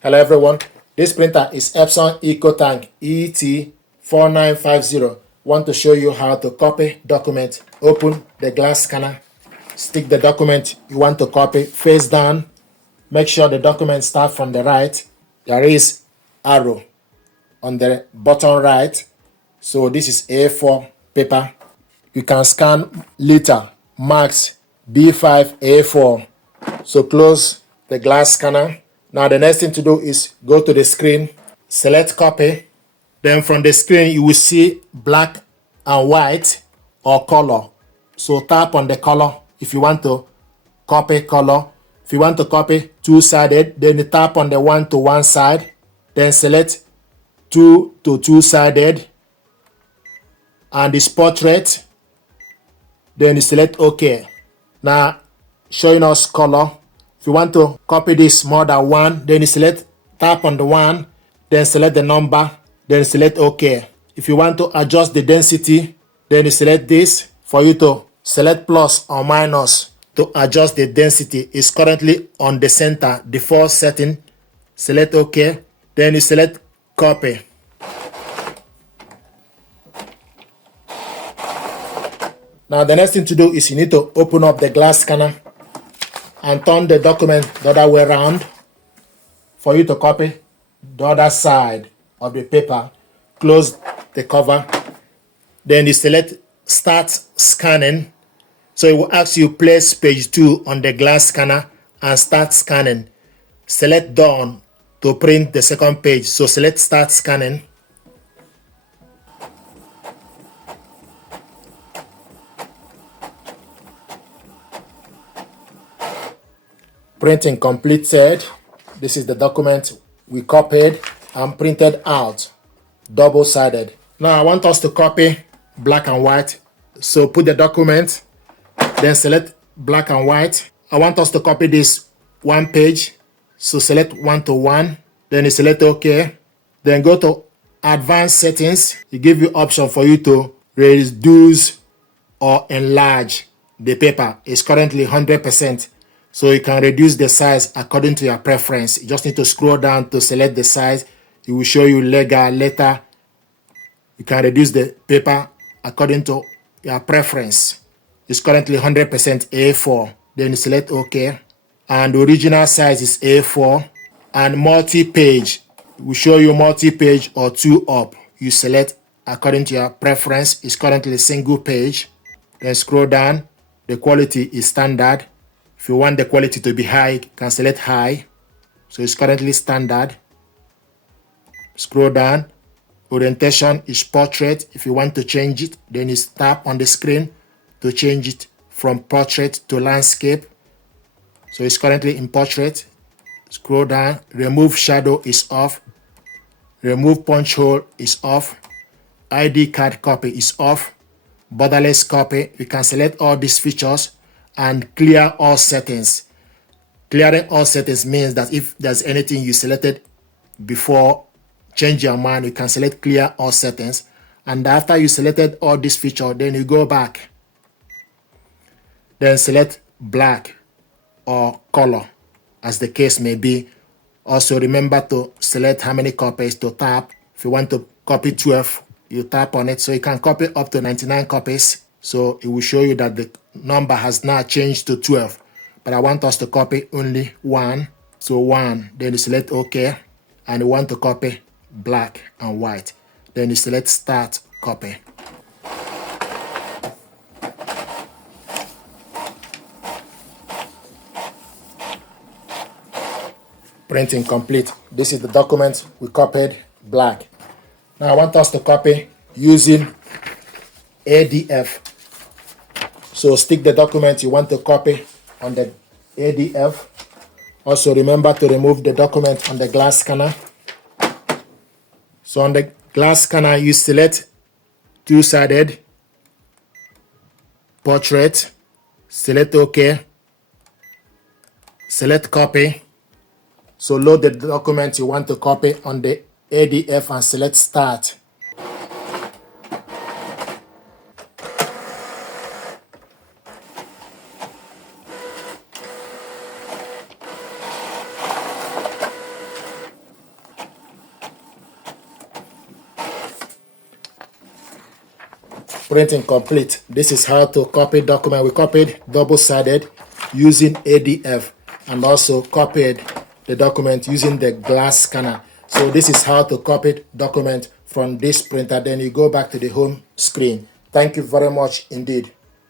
Hello everyone, this printer is Epson EcoTank ET-4950. Want to show you how to copy document. Open the glass scanner, stick the document you want to copy face down. Make sure the document starts from the right. There is arrow on the bottom right. So this is A4 paper. You can scan liter, max, B5, A4. So close the glass scanner. Now the next thing to do is go to the screen, select copy. Then from the screen you will see black and white or color. So tap on the color if you want to copy color. If you want to copy two-sided, then you tap on the one to one side. Then select two to two-sided and this portrait. Then you select OK. Now showing us color. If you want to copy this more than one, then you select, tap on the one, then select the number, then select OK. If you want to adjust the density, then you select this. For you to select plus or minus to adjust the density is currently on the center, default setting. Select OK. Then you select copy. Now the next thing to do is you need to open up the glass scanner and turn the document the other way around for you to copy the other side of the paper. Close the cover. Then you select start scanning. So it will ask you place page 2 on the glass scanner and start scanning. Select done to print the second page. So select start scanning. Printing completed. This is the document we copied and printed out, double-sided. Now I want us to copy black and white. So put the document, then select black and white. I want us to copy this one page. So select 1 to 1. Then you select OK. Then go to advanced settings. It gives you option for you to reduce or enlarge the paper. It's currently 100%. So you can reduce the size according to your preference. You just need to scroll down to select the size. It will show you later. You can reduce the paper according to your preference. It's currently 100% A4. Then you select OK. And the original size is A4. And multi-page will show you multi-page or 2 up. You select according to your preference. It's currently single page. Then scroll down. The quality is standard. If you want the quality to be high, you can select high. So it's currently standard. Scroll down. Orientation is portrait. If you want to change it, then you tap on the screen to change it from portrait to landscape. So it's currently in portrait. Scroll down. Remove shadow is off. Remove punch hole is off. ID card copy is off. Borderless copy. You can select all these features and clear all settings. Clearing all settings means that if there's anything you selected before, change your mind, you can select clear all settings. And after you selected all this feature, then you go back. Then select black or color, as the case may be. Also remember to select how many copies to tap. If you want to copy 12, you tap on it. So you can copy up to 99 copies. So it will show you that the number has now changed to 12. But I want us to copy only 1. So 1. Then you select OK. And you want to copy black and white. Then you select start copy. Printing complete. This is the document we copied, black. Now I want us to copy using ADF. So stick the document you want to copy on the ADF. Also remember to remove the document on the glass scanner. So on the glass scanner you select two-sided, portrait, select OK, select copy. So load the document you want to copy on the ADF and select start. Printing complete. This is how to copy document. We copied double-sided using ADF and also copied the document using the glass scanner. So this is how to copy document from this printer. Then you go back to the home screen. Thank you very much indeed.